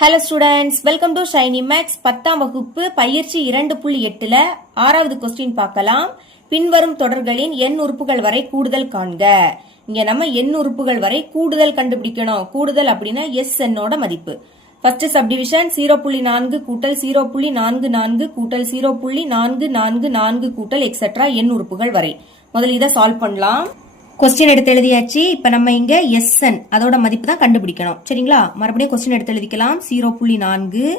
Hello students, welcome to Shiny Maths 10ஆம் வகுப்பு பயிற்சி 2.8ல 6வது கொஸ்டின் பார்க்கலாம். பின்வரும் தொடர்களின் எண் உறுப்புகள் வரை கூடுதல் காண்க. இங்க நம்ம எண் உறுப்புகள் வரை கூடுதல் கண்டுபிடிக்கணும். கூடுதல் அப்படின்னா எஸ் என்னோட மதிப்பு. ஃபர்ஸ்ட் சப்டிவிஷன் 0.4 கூட்டல் 0.44 கூட்டல் 0.444 கூட்டல் எக்ஸெட்ரா எண் உறுப்புகள் வரை. முதல்ல இதை சால்வ் பண்ணலாம். கொஸ்டின் எடுத்து எழுதியாச்சு. இப்ப நம்ம இங்க எஸ்என் அதோட மதிப்பு தான் கண்டுபிடிக்கணும். சரிங்களா? மறுபடியும் கொஸ்டின் எடுத்து எழுதிக்கலாம். 0.4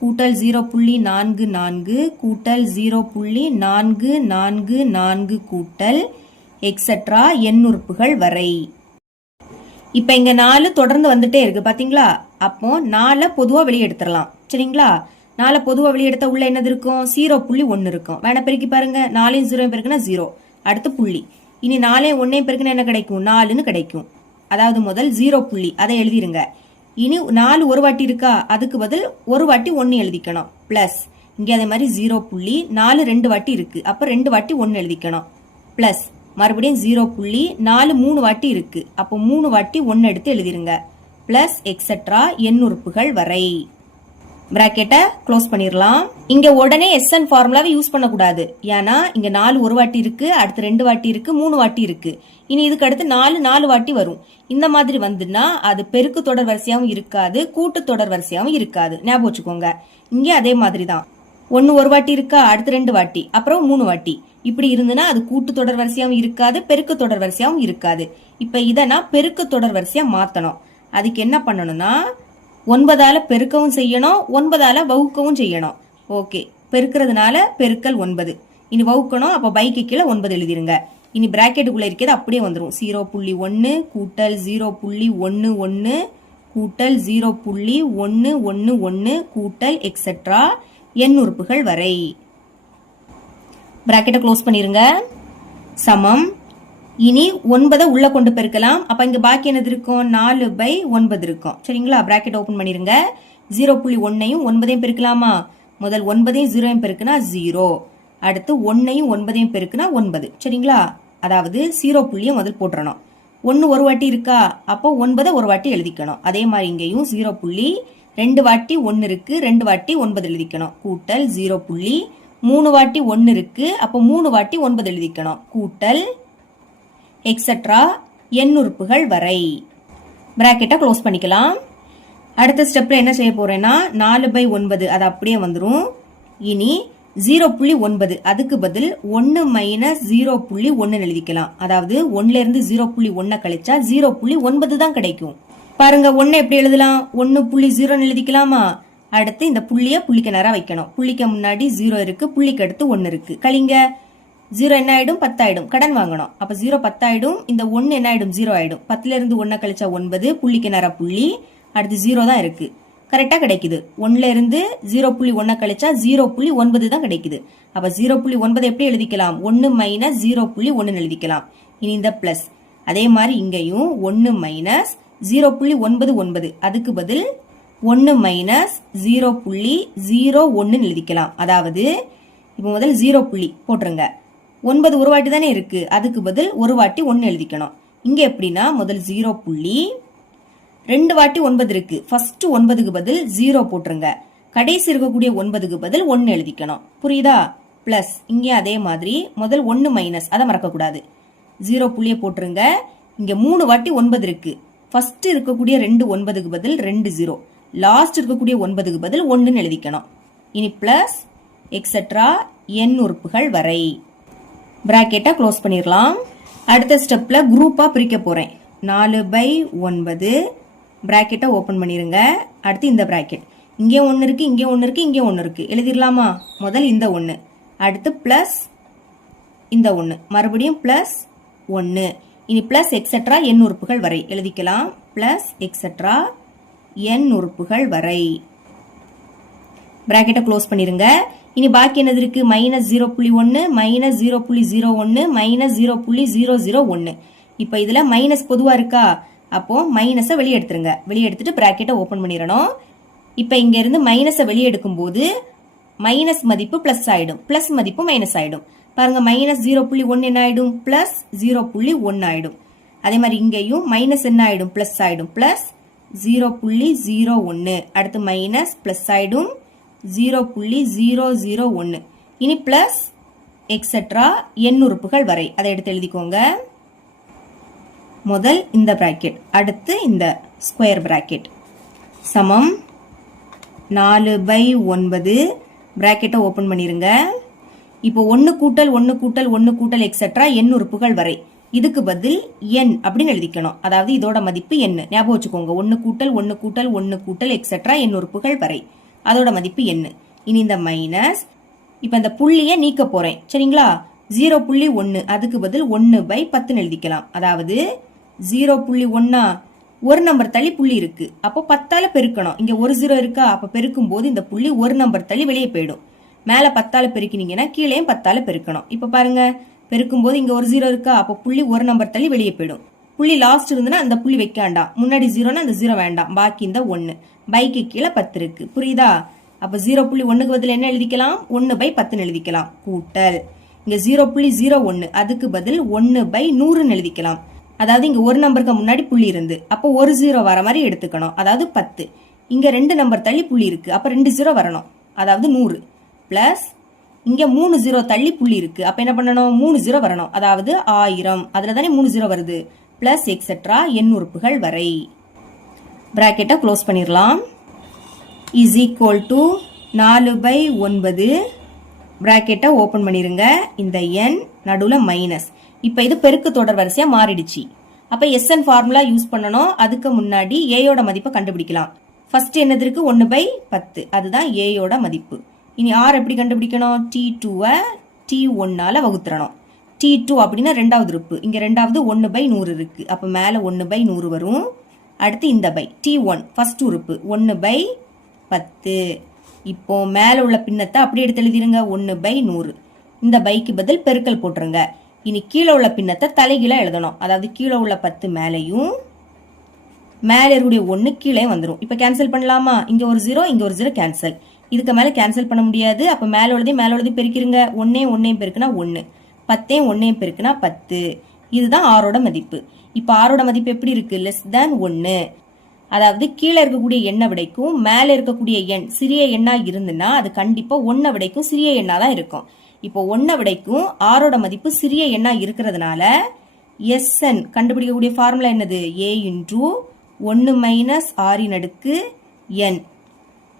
கூட்டல் 0.44 கூட்டல் 0.444 கூட்டல் எக்ஸெட்ரா எண் உறுப்புகள் வரை. இப்ப இங்க 4 தொடர்ந்து வந்துட்டே இருக்கு பாத்தீங்களா? அப்போ 4 பொதுவா வெளியே எடுத்துடலாம். சரிங்களா? 4 பொதுவா வெளியே எடுத்த உள்ள என்னது இருக்கும்? 0.1 இருக்கும். வேணா பெருக்கி பாருங்க. 4 0 பெருக்குனா 0. அடுத்து புள்ளி. இனி 4 1 பெருக்குனா என்ன கிடைக்கும்? 4ன்னு கிடைக்கும். அதாவது முதல் 0 புள்ளி அதை எழுதிருங்க. இனி 4 ஒரு வாட்டி இருக்கா? அதுக்கு பதில் ஒரு வாட்டி 1 எழுதிக்கணும். பிளஸ் இங்க அதே மாதிரி 0 புள்ளி 4 2 வாட்டி இருக்கு. அப்ப 2 வாட்டி 1 எழுதிக்கணும். பிளஸ் மறுபடியும் 0 புள்ளி 4 3 வாட்டி இருக்கு. அப்போ 3 வாட்டி 1 எடுத்து எழுதிருங்க. பிளஸ் எக்ஸெட்ரா எண் உறுப்புகள் வரை. பிராக்கெட்டை க்ளோஸ் பண்ணிடலாம். இங்க உடனே எஸ்என் ஃபார்முலாவை யூஸ் பண்ணக்கூடாது. ஏன்னா இங்க 4 ஒரு வாட்டி இருக்கு, அடுத்து 2 வாட்டி இருக்கு, 3 வாட்டி இருக்கு. இனி இதுக்கு அடுத்து 4 வாட்டி வரும். இந்த மாதிரி வந்துன்னா அது பெருக்கு தொடர் வரிசையாவும் இருக்காது, கூட்டு தொடர் வரிசையாவும் இருக்காது. ஞாபகம் வச்சுக்கோங்க. இங்க அதே மாதிரி தான். 1 ஒரு வாட்டி இருக்கா, அடுத்து 2 வாட்டி, அப்புறம் 3 வாட்டி. இப்படி இருந்துன்னா அது கூட்டு தொடர் வரிசையாவும் இருக்காது, பெருக்கு தொடர் வரிசையாவும் இருக்காது. இப்ப இதை நான் பெருக்கு தொடர் வரிசையா மாத்தணும். அதுக்கு என்ன பண்ணணும்னா 9ஆல பெருக்கவும் செய்யணும், 9ஆல வகுக்கவும் செய்யணும். ஓகே, பெருக்கிறதுனால பெருக்கல் 9. இனி வகுக்கணும், அப்ப பைக்கு கீழே 9 எழுதிருங்க. இனி பிராக்கெட்டுக்குள்ள இருக்கிறது அப்படியே வந்துடும். 0.1 கூட்டல் 0.11 கூட்டல் 0.111 கூட்டல் எக்ஸெட்ரா எண் உறுப்புகள் வரை. பிராக்கெட்டை க்ளோஸ் பண்ணிருங்க. சமம். இனி 9 உள்ள கொண்டு பெருக்கலாம். அப்ப இங்க பாக்கி என்னது இருக்கும்? 4/9 இருக்கும். சரிங்களா? பிராக்கெட் ஓபன் பண்ணிருங்க. 0.1ஐயும் 9ஐயும் பெருக்கலாமா? முதல் 9ஐயும் 0ஐயும் பெருக்குனா 0. அடுத்து 1ஐயும் 9ஐயும் பெருக்குனா 9. சரிங்களா? அதாவது 0 புள்ளியை முதல் போட்டுறணும். 1 ஒரு வாட்டி இருக்கா? அப்போ 9 ஒரு வாட்டி எழுதிக்கணும். அதே மாதிரி இங்கேயும் 0 புள்ளி 2 வாட்டி 1 இருக்கு, 2 வாட்டி 9 எழுதிக்கணும். கூட்டல் 0 புள்ளி 3 வாட்டி 1 இருக்கு, அப்போ 3 வாட்டி 9 எழுதிக்கணும். கூட்டல் எக்ஸெட்ரா எண் உறுப்புகள் வரை. பிராக்கெட்டை க்ளோஸ் பண்ணிக்கலாம். அடுத்த ஸ்டெப்ல என்ன செய்ய போறேன்னா 4/9 அது அப்படியே வந்துடும். இனி 0.9 அதுக்கு பதில் 1 மைனஸ் 0.1 எழுதிக்கலாம். அதாவது 1ல இருந்து 0.1 கழிச்சா 0.9 தான் கிடைக்கும். பாருங்க 1 எப்படி எழுதலாம்? 1.0 எழுதிக்கலாமா? அடுத்து இந்த புள்ளிய புள்ளிக்கு நேரா வைக்கணும். புள்ளிக்கு முன்னாடி 0 இருக்கு, புள்ளிக்கு அடுத்து 1 இருக்கு. கழிங்க. 0 என்ன ஆயிடும்? 10 ஆயிடும். கடன் வாங்கணும். அப்ப 0 10 ஆயிடும். இந்த 1 என்ன ஆயிடும்? 0 ஆயிடும். 10ல இருந்து 1 கழிச்சா 9, புள்ளிக்கு நேரா புள்ளி, அடுத்து 0 தான் இருக்கு. கரெக்டா கிடைக்குது. 1ல இருந்து 0.1 கழிச்சா 0.9 தான் கிடைக்குது. அப்ப 0.9 எப்படி எழுதிக்கலாம்? 1 மைனஸ் 0.1 எழுதிக்கலாம். இனி இந்த பிளஸ். அதே மாதிரி இங்கேயும் 1 மைனஸ் 0.99 அதுக்கு பதில் 1 மைனஸ் 0.01 எழுதிக்கலாம். அதாவது இப்ப முதல் 0 புள்ளி போட்டுருங்க. 9 ஒரு வாட்டி தானே இருக்கு, அதுக்கு பதில் ஒரு வாட்டி 1 எழுதிக்கணும். இங்க எப்படின்னா முதல் 0 புள்ளி 2 வாட்டி 9 இருக்கு. ஃபர்ஸ்ட் 9க்கு பதில் 0 போட்டுருங்க. கடைசி இருக்கக்கூடிய 9க்கு பதில் 1 எழுதிக்கணும். புரியுதா? பிளஸ் இங்க அதே மாதிரி முதல் 1 மைனஸ் அதை மறக்க கூடாது. 0 புள்ளிய போட்டுருங்க. இங்க 3 வாட்டி 9 இருக்கு. ஃபர்ஸ்ட் இருக்கக்கூடிய 2 9க்கு பதில் 2 0. லாஸ்ட் இருக்கக்கூடிய 9க்கு பதில் 1 எழுதிக்கணும். இனி பிளஸ் எக்ஸெட்ரா எண் உறுப்புகள் வரை. பிராக்கெட்டை க்ளோஸ் பண்ணிடலாம். அடுத்த ஸ்டெப்ல குரூப்பா பிரிக்க போறேன். 4/9 பிராக்கெட்டை ஓபன் பண்ணிருங்க. அடுத்து இந்த பிராக்கெட். இங்கே 1 இருக்கு, இங்கே 1 இருக்கு, இங்கே 1 இருக்கு. எழுதிடலாமா? முதல் இந்த 1, அடுத்து பிளஸ் இந்த 1, மறுபடியும் பிளஸ் 1. இனி பிளஸ் எக்ஸெட்ரா எண் உறுப்புகள் வரை எழுதிக்கலாம். பிளஸ் எக்ஸெட்ரா எண் உறுப்புகள் வரை. பிராக்கெட்டை க்ளோஸ் பண்ணிருங்க. இனி பாக்கி என்னது இருக்கு? Minus 0.1 minus 0.01 minus 0.001. இப்ப இதுல மைனஸ் பொதுவா இருக்கா? அப்போ மைனஸை வெளியே எடுத்துருங்க. வெளியே எடுத்துட்டு பிராக்கெட்டை ஓபன் பண்ணிடணும். இப்ப இங்க இருந்து மைனஸை வெளியே எடுக்கும் போது மைனஸ் மதிப்பு பிளஸ் ஆயிடும், பிளஸ் மதிப்பு மைனஸ் ஆயிடும். பாருங்க மைனஸ் 0.1 என்ன ஆயிடும்? பிளஸ் 0.1 ஆயிடும். அதே மாதிரி இங்கேயும் மைனஸ் என்ன ஆயிடும்? பிளஸ் ஆயிடும். பிளஸ் 0.01 அடுத்து மைனஸ் பிளஸ் ஆயிடும் 0.001 இனி பிளஸ் எக்ஸெட்ரா எண்ணுறுப்புகள் வரை அதை எடுத்து எழுதிக்கோங்க. முதல் இந்த பிராக்கெட் அடுத்து இந்த ஸ்கொயர் பிராக்கெட் சமம் 4/9 பிராக்கெட்டை ஓபன் பண்ணிருங்க. இப்போ 1 கூட்டல் 1 கூட்டல் 1 கூட்டல் எக்ஸெட்ரா எண்ணுறுப்புகள் வரை இதுக்கு பதில் n அப்படின்னு எழுதிக்கணும். அதாவது இதோட மதிப்பு n ஞாபகம் வச்சுக்கோங்க. 1 கூட்டல் 1 கூட்டல் 1 கூட்டல் எக்ஸெட்ரா எண்ணுறுப்புகள் வரை அதோட மதிப்பு n. இனி இந்த மைனஸ் இப்ப இந்த புள்ளியை நீக்க போறேன் சரிங்களா. 0.1 அதுக்கு பதில் 1/10 எழுதிக்கலாம். அதாவது 0.1 ஒரு நம்பர் தள்ளி புள்ளி இருக்கு, அப்போ 10ஆல பெருக்கணும். இங்க ஒரு 0 இருக்கா, அப்ப பெருக்கும் போது இந்த புள்ளி ஒரு நம்பர் தள்ளி வெளியே போயிடும். மேல 10ஆல பெருக்கினீங்கன்னா கீழே 10ஆல பெருக்கணும். இப்ப பாருங்க பெருக்கும் போது இங்க ஒரு 0 இருக்கா, அப்ப புள்ளி ஒரு நம்பர் தள்ளி வெளியே போயிடும். புள்ளி லாஸ்ட் இருந்துன்னா அந்த புள்ளி வைக்க வேண்டாம், முன்னாடி 0னா அந்த 0 வேண்டாம், பாக்கி இந்த 1 பைக்கு கீழே 10 இருக்கு. புரியுதா? அப்ப 0.1க்கு பதில் என்ன எழுதிக்கலாம், 1/10 எழுதிக்கலாம். கூட்டல் இங்க 0.01 அதுக்கு பதில் 1/100 எழுதிக்கலாம். அதாவது இங்க ஒரு நம்பருக்கு முன்னாடி புள்ளி இருந்து அப்போ ஒரு 0 வர மாதிரி எடுத்துக்கணும், அதாவது 10. இங்க 2 நம்பர் தள்ளி புள்ளி இருக்கு, அப்ப 2 0 வரணும், அதாவது 100. பிளஸ் இங்க 3 0 தள்ளி புள்ளி இருக்கு, அப்ப என்ன பண்ணணும், 3 0 வரணும், அதாவது 1000. அதுல தானே 3 0 வருது. பிளஸ் எக்ஸெட்ரா எண்ணுறுப்புகள் வரை. பிராக்கெட்டை க்ளோஸ் பண்ணிடலாம். இஸ் ஈக்குவல் டு 4/9 பிராக்கெட்டை ஓபன் பண்ணிருங்க. இந்த n நடுவுல மைனஸ். இப்ப இது பெருக்கு தொடர் வரிசையா மாறிடுச்சு. அப்ப SN ஃபார்முலா யூஸ் பண்ணணும். அதுக்கு முன்னாடி ஏயோட மதிப்பை கண்டுபிடிக்கலாம். ஃபர்ஸ்ட் என்னது இருக்கு, 1/10 அதுதான் ஏயோட மதிப்பு. இனி R எப்படி கண்டுபிடிக்கணும், T2 T1ஆல வகுத்துறணும். T2 அப்படின்னா ரெண்டாவது உறுப்பு, இங்க ரெண்டாவது 1/100 இருக்கு, அப்ப மேல 1/100 வரும். அடுத்து இந்த பை T1 ஃபர்ஸ்ட் உறுப்பு 1/10. இப்போ மேல உள்ள பின்னத்தை அப்படியே எடுத்து எழுதிருங்க, 1/100. இந்த பைக்கு பதில் பெருக்கல் போட்டுருங்க. இனி கீழே உள்ள பின்னத்தை தலைகீழா எழுதணும். அதாவது கீழே உள்ள 10 மேலையும் மேல இருக்கக்கூடிய 1 கீழே வந்துடும். இப்ப கேன்சல் பண்ணலாமா, இங்க ஒரு 0 இங்க ஒரு 0 கேன்சல். இதுக்கு மேல கேன்சல் பண்ண முடியாது. அப்ப மேல உள்ளதையும் பெருக்கிருங்க. 1 பெருக்குனா 1, 10 1 பெருக்குனா 10. இதுதான் ஆரோட மதிப்பு. இப்ப ஆரோட மதிப்பு எப்படி இருக்கு, லெஸ் தேன் 1. அதாவது கீழே இருக்கக்கூடிய எண்ணை விடைக்கும் மேல இருக்கக்கூடிய எண் சிறிய எண்ணா இருந்துன்னா அது கண்டிப்பா 1 விடைக்கும் சிறிய எண்ணா தான் இருக்கும். இப்போ 1 விடைக்கும் ஆரோட மதிப்பு சிறிய எண்ணா இருக்கிறதுனால SN கண்டுபிடிக்கக்கூடிய ஃபார்முலா என்னது, A × 1 - r n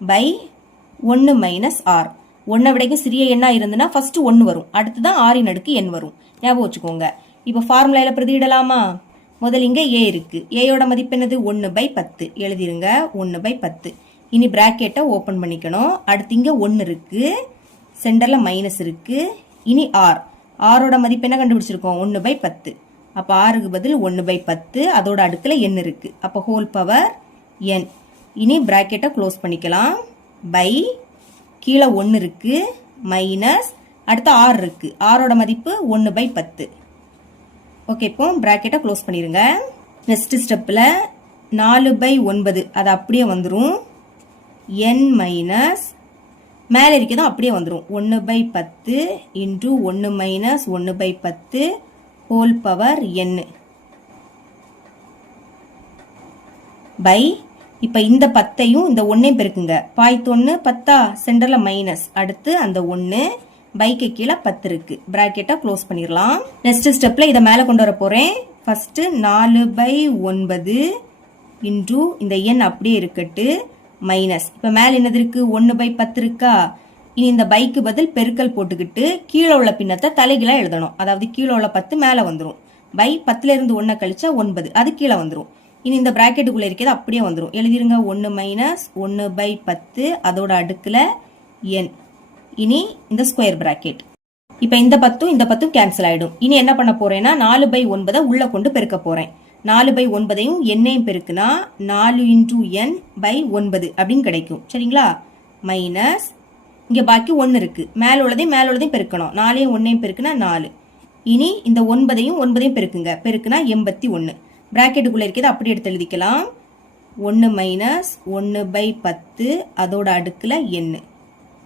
by 1 - r. 1 விடைக்கும் சிறிய எண்ணா இருந்துன்னா ஃபர்ஸ்ட் 1 வரும், அடுத்துதான் r n வரும். ஞாபகம் வச்சுக்கோங்க. இப்போ ஃபார்முலால பிரதியிடலாமா. முதல்ல இங்க A இருக்கு, ஏயோட மதிப்பு என்னது, 1/10 எழுதிருங்க. 1/10. இனி பிராக்கெட்டை ஓபன் பண்ணிக்கணும். அடுத்து இங்க 1 இருக்கு, சென்டர்ல மைனஸ் இருக்கு. இனி R, ஆரோட மதிப்பு என்ன கண்டுபிடிச்சிருக்கோம், 1/10. அப்ப ஆருக்கு பதில் 1/10, அதோட அடுக்குல n இருக்கு, அப்ப ஹோல் பவர் n. இனி பிராக்கெட்டை க்ளோஸ் பண்ணிக்கலாம். பை கீழே 1 இருக்கு மைனஸ் அடுத்து R இருக்கு, ஆரோட மதிப்பு 1/10. ஓகே, இப்போ பிராக்கெட்டை க்ளோஸ் பண்ணிருங்க. நெக்ஸ்ட் ஸ்டெப்ல 4/9 அது அப்படியே வந்துரும். n மைனஸ் மேல இருக்கதும் அப்படியே வந்துரும். 1/10 into 1 minus 1/10 whole power n by இப்ப இந்த 10ஐயும் இந்த 1ஐயும் பெருக்குங்க. பாய்த்தொன்னு 10 சென்டர்ல மைனஸ், அடுத்து அந்த 1 பைக்கு கீழே 10 இருக்கு. பிராக்கெட்டை க்ளோஸ் பண்ணிடலாம். நெக்ஸ்ட் ஸ்டெப்ல இதை மேல கொண்டு வர போறேன். ஃபர்ஸ்ட் 4/9 இன்டு இந்த n அப்படியே இருக்கட்டு மைனஸ். இப்ப மேல என்னது இருக்கு, 1/10 இருக்கா. இனி இந்த பைக்கு பதில் பெருக்கல் போட்டுக்கிட்டு கீழே உள்ள பின்னத்தை தலைகீழா எழுதணும். அதாவது கீழே உள்ள 10 மேல வந்துரும். பை 10ல இருந்து 1 கழிச்சா 9, அது கீழே வந்துரும். இனி இந்த பிராக்கெட்டுக்குள்ள இருக்கிறது அப்படியே வந்துரும். எழுதிருங்க 1 மைனஸ் 1/10 அதோட அடுக்குல n. இனி இந்த ஸ்கொயர் பிராக்கெட். இப்ப இந்த 10 இந்த 10 கேன்சல் ஆயிடும். இனி என்ன பண்ண போறேன்னா 4/9 உள்ள கொண்டு பெருக்க போறேன். 4/9ஐயும் n பெருக்குனா 4 × n/9 அப்படின்னு கிடைக்கும். சரிங்களா. மைனஸ் இங்க பாக்கி 1 இருக்கு, மேல உள்ளதையும் பெருக்கணும். 4ஐயும் 1ஐயும் பெருக்குனா 4. இனி இந்த 9ஐயும் 9ஐயும் பெருக்குங்க, பெருக்குனா 81. பிராக்கெட்டுக்குள்ள இருக்கிறது அப்படி எடுத்து எழுதிக்கலாம். 1 மைனஸ் 1/10 அதோட அடுக்குல n.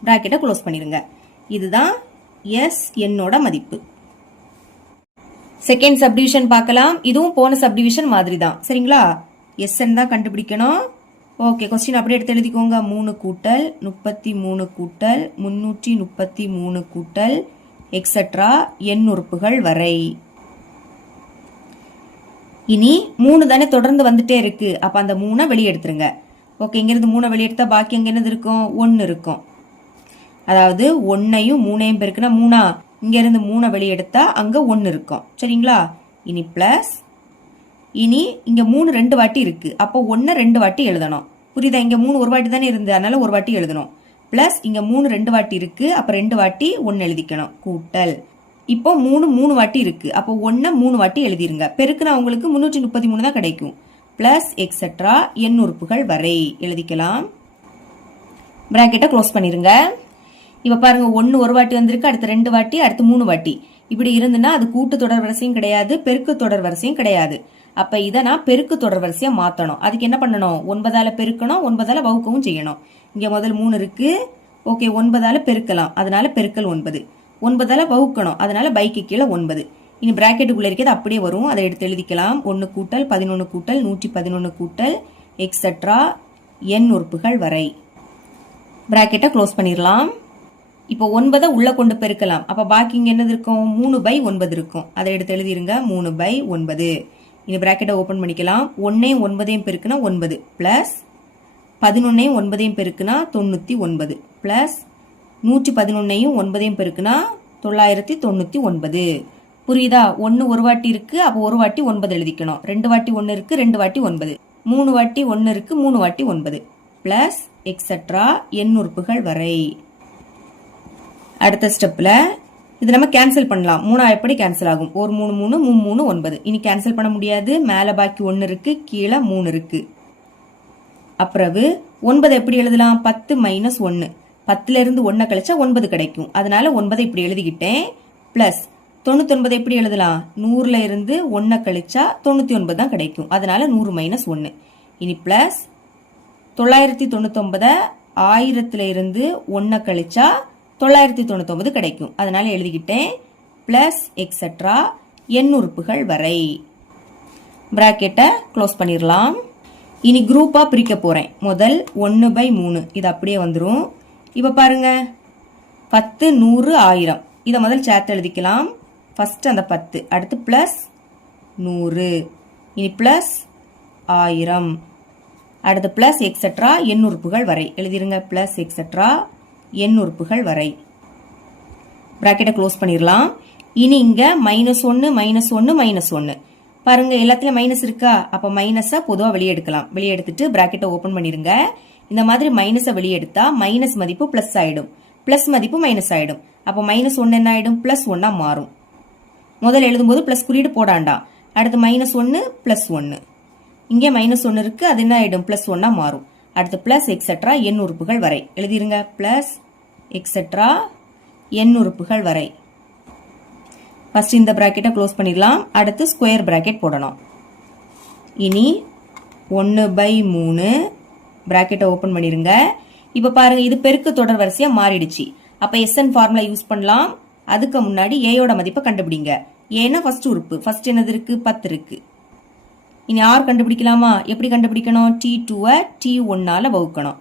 பிராக்கெட்டை க்ளோஸ் பண்ணிருங்க. இதுதான் SNோட மதிப்பு. செகண்ட் சப்டிவிஷன் பார்க்கலாம். இதுவும் போன சப்டிவிஷன் மாதிரி தான். சரிங்களா. SN தான் கண்டுபிடிக்கணும். ஓகே, கொஸ்டின் அப்படியே எடுத்து எழுதிக்கோங்க. 3 கூட்டல் 33 கூட்டல் 333 கூட்டல் எக்ஸெட்ரா n உறுப்புகள் வரை. இனி 3 தானே தொடர்ந்து வந்துட்டே இருக்கு. அப்ப அந்த 3 வெளியே எடுத்துருங்க. ஓகே, இங்கிருந்து 3 வெளியே எடுத்தா பாக்கி அங்க என்னது இருக்கும்? 1 இருக்கும். அதாவது 1ஐயும் 3ஐயும் பெருக்குனா 3, இங்க இருந்து 3 வெளியே எடுத்தா அங்க 1 இருக்கும். சரிங்களா? இனி பிளஸ், இனி இங்க 3 2 வாட்டி இருக்கு. அப்போ 1 2 வாட்டி எழுதணும். புரியுதா? இங்க 3 ஒரு வாட்டி தானே இருந்து, அதனால ஒரு வாட்டி எழுதணும். பிளஸ் இங்க 3 2 வாட்டி இருக்கு. அப்ப 2 வாட்டி 1 எழுதிக்கணும். கூட்டல், இப்போ 3 3 வாட்டி இருக்கு. அப்போ 1 3 வாட்டி எழுதிருங்க. பெருக்குனா உங்களுக்கு 333 தான் கிடைக்கும். பிளஸ் எக்ஸெட்ரா n உறுப்புகள் வரை எழுதிக்கலாம். பிராக்கெட்டை க்ளோஸ் பண்ணிருங்க. இப்ப பாருங்க, 1 ஒரு வாட்டி வந்திருக்கு, அடுத்து 2 வாட்டி, அடுத்து 3 வாட்டி. இப்படி இருந்துன்னா அது கூட்டு தொடர் வரிசையும் கிடையாது, பெருக்கு தொடர் வரிசையும் கிடையாது. அப்ப இதை நான் பெருக்கு தொடர் வரிசையா மாத்தணும். அதுக்கு என்ன பண்ணணும்? 9ஆல பெருக்கணும், 9ஆல வகுக்கவும் செய்யணும். இங்க முதல் 3 இருக்கு. ஓகே, 9ஆல பெருக்கலாம், அதனால பெருக்கல் 9. 9ஆல வகுக்கணும், அதனால பைக்கு கீழே 9. இனி பிராக்கெட்டுக்குள்ள இருக்கிறது அப்படியே வரும், அதை எடுத்து எழுதிக்கலாம். 1 கூட்டல் 11 கூட்டல் 111 கூட்டல் எக்ஸெட்ரா n உறுப்புகள் வரை. பிராக்கெட்டை க்ளோஸ் பண்ணிடலாம். இப்போ 9 உள்ள கொண்டு பெருக்கலாம். அப்ப பாக்கி இங்க என்னது இருக்கும்? 3/9 இருக்கும். அதை எடுத்து எழுதிருங்க. 3/9. இனி பிராக்கெட்டை ஓபன் பண்ணிக்கலாம். 1ஐயும் 9ஐயும் பெருக்குனா 9 பிளஸ் 11ஐயும் 9ஐயும் பெருக்குனா 99 பிளஸ் 111ஐயும் 9ஐயும் பெருக்குனா 999. புரியுதா? 1 ஒரு வாட்டி இருக்கு, அப்போ ஒரு வாட்டி 9 எழுதிக்கணும். 2 வாட்டி 1 இருக்கு, 2 வாட்டி 9. 3 வாட்டி 1 இருக்கு, 3 வாட்டி 9 பிளஸ் எக்ஸெட்ரா n உறுப்புகள் வரை. அடுத்த ஸ்டெப்ல இது நம்ம கேன்சல் பண்ணலாம். 3 எப்படி கேன்சல் ஆகும்? 1 3 3 3 3 9. இனி கேன்சல் பண்ண முடியாது. மேல பாக்கி 1 இருக்கு, கீழே 3 இருக்கு. அப்புறவு 9 எப்படி எழுதலாம்? 10 மைனஸ் 1. 10ல இருந்து 1 கழிச்சா 9 கிடைக்கும். அதனால 9 இப்படி எழுதிக்கிட்டேன். பிளஸ் 99 எப்படி எழுதலாம்? 100ல இருந்து 1 கழிச்சா 99 தான் கிடைக்கும். அதனால 100 மைனஸ் 1. இனி பிளஸ் 999 1000ல இருந்து 1 கழிச்சா 999 கிடைக்கும். அதனால எழுதிக்கிட்டேன். பிளஸ் எக்ஸெட்ரா n உறுப்புகள் வரை. பிராக்கெட்டை க்ளோஸ் பண்ணிடலாம். இனி குரூப்பா பிரிக்க போறேன். முதல் 1/3 இது அப்படியே வந்துடும். இப்ப பாருங்க, 10 100 1000 இதை முதல் சேர்த்து எழுதிக்கலாம். ஃபர்ஸ்ட் அந்த 10, அடுத்து பிளஸ் 100, இனி பிளஸ் 1000, அடுத்து பிளஸ் எக்ஸெட்ரா n உறுப்புகள் வரை எழுதிருங்க. பிளஸ் எக்ஸெட்ரா n உறுப்புகள் வரை. பிராக்கெட்டை க்ளோஸ் பண்ணிடலாம். இனி இங்க -1 -1 -1 பாருங்க, எல்லாத்துலயும் மைனஸ் இருக்கா? அப்ப மைனஸை பொதுவா வெளியே எடுக்கலாம். வெளியே எடுத்துட்டு பிராக்கெட்டை ஓபன் பண்ணிருங்க. இந்த மாதிரி மைனஸை வெளியே எடுத்தா மைனஸ் மதிப்பு பிளஸ் ஆயிடும், பிளஸ் மதிப்பு மைனஸ் ஆயிடும். அப்ப -1 என்ன ஆயிடும்? +1 மாறும். முதல்ல எழுதும்போது பிளஸ் குறியீடு போடாண்டாம். அடுத்து -1 +1, இங்கே -1 இருக்கு, அது என்ன ஆயிடும்? +1 மாறும். அடுத்து பிளஸ் எக்ஸெட்ரா n உறுப்புகள் வரை எழுதிருங்க. பிளஸ் எக்ஸெட்ரா n உறுப்புகள் வரை. ஃபர்ஸ்ட் இந்த பிராக்கெட்டை க்ளோஸ் பண்ணிடலாம். அடுத்து ஸ்கொயர் பிராக்கெட் போடணும். இனி 1/3 பிராக்கெட்டை ஓபன் பண்ணிருங்க. இப்ப பாருங்க, இது பெருக்கு தொடர் வரிசையா மாறிடுச்சு. அப்ப SN ஃபார்முலா யூஸ் பண்ணலாம். அதுக்கு முன்னாடி ஏயோட மதிப்பை கண்டுபிடிங்க. ஏன்னா ஃபர்ஸ்ட் உறுப்பு, ஃபர்ஸ்ட் என்னது இருக்கு? 10 இருக்கு. இனி R கண்டுபிடிக்கலாமா? எப்படி கண்டுபிடிக்கணும்? T2-ஐ T1ஆல வகுக்கணும்.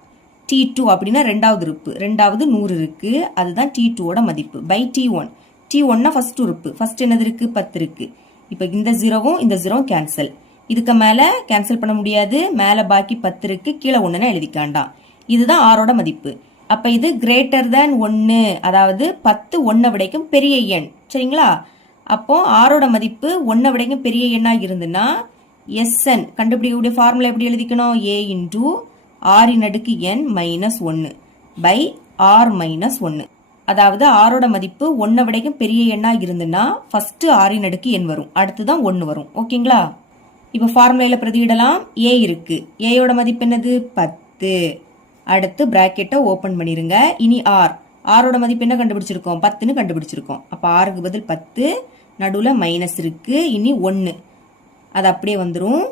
T2 அப்படின்னா ரெண்டாவது உறுப்பு, ரெண்டாவது 100 இருக்கு, அதுதான் T2ஓட மதிப்பு பை T1. T1னா ஃபர்ஸ்ட் உறுப்பு, ஃபர்ஸ்ட் என்னது இருக்கு? 10 இருக்கு. இப்ப இந்த 0வும் இந்த 0வும் கேன்சல். இதுக்கு மேல கேன்சல் பண்ண முடியாது. மேல பாக்கி 10 இருக்கு, கீழே 1ன்னு எழுதிக்காண்டாம். இதுதான் ஆரோட மதிப்பு. அப்ப இது கிரேட்டர் தேன் 1, அதாவது 10 1 விடைக்கும் பெரிய எண். சரிங்களா? அப்போ ஆரோட மதிப்பு 1 விடைக்கும் பெரிய எண்ணா இருந்துன்னா SN கண்டுபிடிக்கக்கூடிய ஃபார்முலா எப்படி எழுதிக்கணும்? A இன்டூ R இன் அடுக்கு n minus 1 by R minus 1. அதாவது ஆரோட மதிப்பு 1 விடைக்கும் பெரிய எண்ணா இருந்துன்னா ஃபர்ஸ்ட் R இன் அடுக்கு n வரும், அடுத்துதான் 1 வரும். ஓகேங்களா? இப்ப ஃபார்முலால பிரதியிடலாம். A இருக்கு, Aயோட மதிப்பு என்னது? 10. அடுத்து பிராக்கெட்டை ஓபன் பண்ணிருங்க. இனி R, ஆரோட மதிப்பு என்ன கண்டுபிடிச்சிருக்கோம்? 10ன்னு கண்டுபிடிச்சிருக்கோம். அப்ப Rக்கு பதில் 10, நடுவுல மைனஸ் இருக்கு, இனி 1, அது அப்படியே வந்துரும்.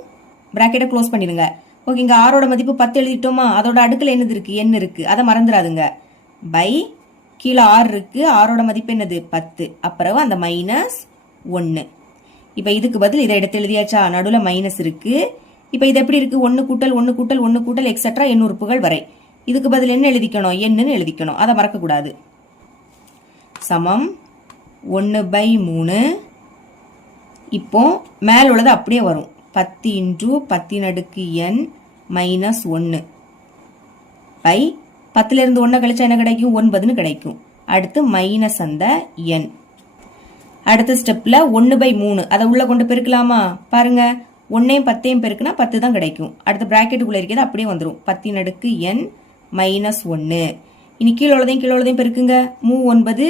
பிராக்கெட்டை க்ளோஸ் பண்ணிருங்க. ஓகே, இங்க ஆரோட மதிப்பு 10 எழுதிட்டோமா? அதோட அடுக்குல என்னது இருக்கு? n இருக்கு, அதை மறந்துடாதுங்க. பை கீழே R இருக்கு, ஆரோட மதிப்பு என்னது? 10, அப்புறம் அந்த -1. இப்ப இதுக்கு பதில் இதை எடுத்து எழுதியாச்சா? நடுவுல மைனஸ் இருக்கு, இப்போ இது எப்படி இருக்கு 1 கூட்டல் 1 கூட்டல் 1 கூட்டல் எக்ஸெட்ரா எண் உறுப்புகள் வரை. இதுக்கு பதில் என்ன எழுதிக்கணும்? என்னன்னு எழுதிக்கணும். அதை மறக்கக்கூடாது. சமம் 1/3. இப்போ மேல் உள்ளது அப்படியே வரும். 10 × 10⁻n - 1 பை 10ல இருந்து 1 கழிச்சா என்ன கிடைக்கும்? 9ன்னு கிடைக்கும். அடுத்து மைனஸ் அந்த n. அடுத்த ஸ்டெப்ல 1/3 அதை உள்ள கொண்டு பெருக்கலாமா? பாருங்க 1ஐயும் 10ஐயும் பெருக்குனா 10 தான் கிடைக்கும். அடுத்த பிராக்கெட்டுக்குள்ள இருக்கிறது அப்படியே வந்துடும். 10⁻n - 1. இனி கீழே உள்ளதையும் பெருக்குங்க. 3 9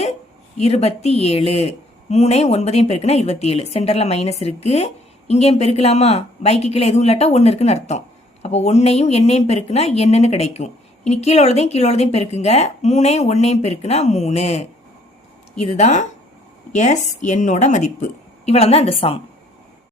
27. 3ஐயும் 9ஐயும் பெருக்குனா 27. சென்டர்ல மைனஸ் இருக்கு. இங்கேயும் பெருக்கலாமா? பைக்கு கீழே எதுவும் இல்லாட்டா 1 இருக்குன்னு அர்த்தம். அப்போ 1ஐயும் என்னையும் பெருக்குனா என்னன்னு கிடைக்கும். இனி கீழே உள்ளதையும் பெருக்குங்க. 3ஐயும் 1ஐயும் பெருக்குனா 3. இதுதான் எஸ் என்னோட மதிப்பு. இவ்வளவுதான் இந்த சம்.